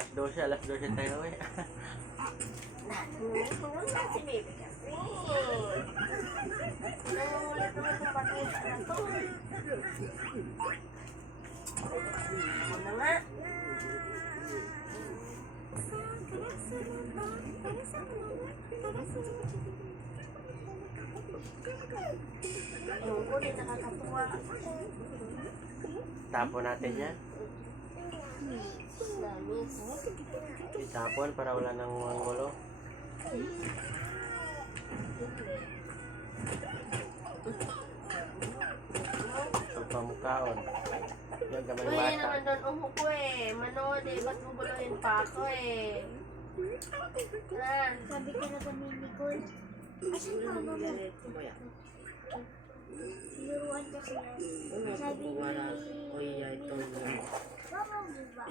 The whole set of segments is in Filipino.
Alas 12 tayo eh. Tulong na si baby kasi. Nangungulit naman yung batuta na to. Ako na nga. Ewan ko, di nakakatuwa. Tapon natin yan. Lamis. Itapon para wala nang ngulo. Pagpamukaon. Yan gamay Uy, bata. naman doon umuko eh. Manood eh, ba't bubuluhin pa ako eh? Ah, Sabi ka na ba ni Nicole? Asan mama mo? Tinuruan ko sila. Sabi ni Mama mo ba?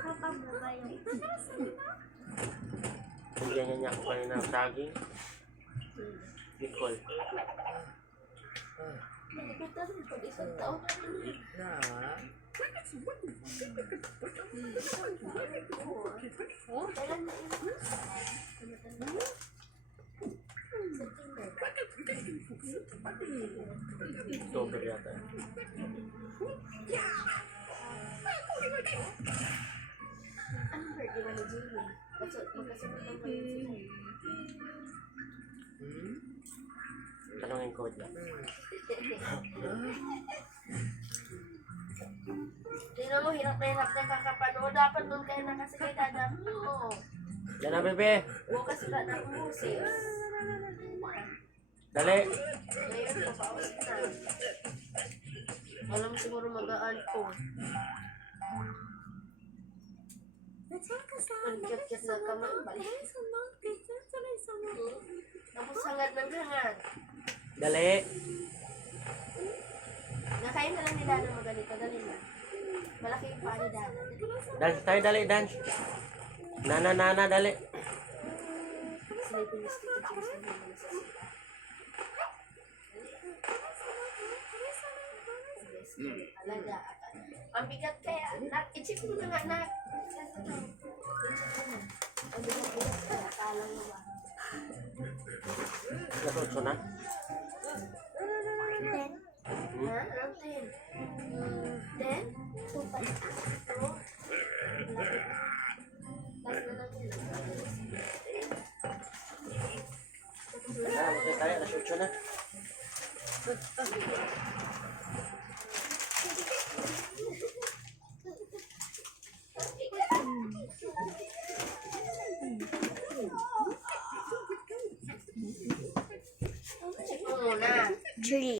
Papa mo ba yung Bigyan niya ako kanina ng saging. Nicole. kita rin pag isang taon na rin. Oh, kailan na yun? October yata. Anong birthday ba ni Jimmy? Magkasunod lang kayo sila. Tanongin ko dyan. Tingnan mo, hirap na kakapanood. Dapat doon kayo nakasakay dadam mo. Yan na, bebe. Bukas wala na akong musik. Dali. Ngayon, papawas na. Alam siguro mag-aan ko. Ang cute-cute na kamay. Balik. Tapos hangad ng hangad. Dali. Nakain na lang ni Dana maganito. Dali na. Malaki yung paa ni Dana. Dance tayo, dali, dance. Nana, dali. Sila yung pinis dito. Talaga. Ang bigat kaya. I-check mo na nga na. Ang bigat kaya. Akala mo ba? Natutso na. Then, Ha? Anong 10? 10? 2 pa. Oo. Last na lang yun. Magkita tayo, alas 8 na. Check mo muna. 3.